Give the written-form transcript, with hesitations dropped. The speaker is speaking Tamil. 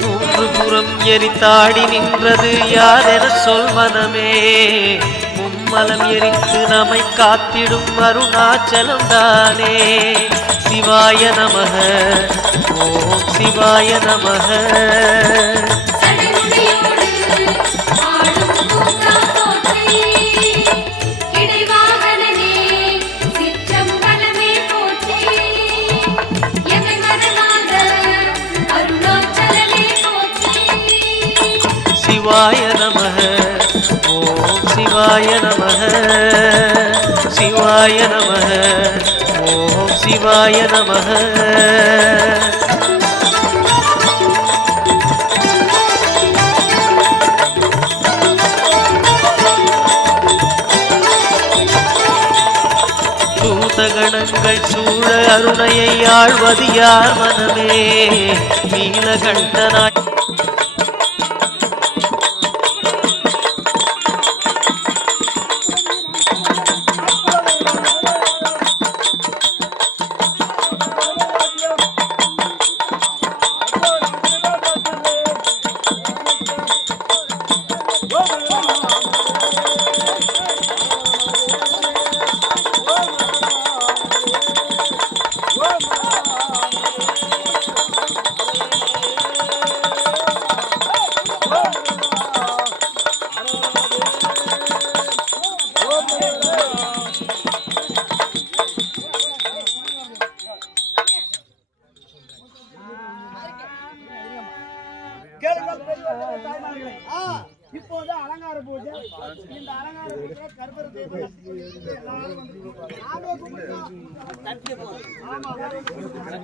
மூன்று புறம் எரித்தாடி நின்றது யாரென சொல் மனமே. மும்மலம் எரித்து நம்மை காத்திடும் அருணாச்சலம் தானே. சிவாய நமக ஓம் சிவாய நமக. சிவாய நமக ஓம் சிவாய நமக. சிவாய நமக ஓம் சிவாய நமக. பூதகணங்கள் சூழ அருணையை ஆழ்வது யார் மனமே. நீலகண்டனாய் இப்போது அலங்கார பூஜை. இந்த அலங்கார பூஜை கற்பூர தீபம்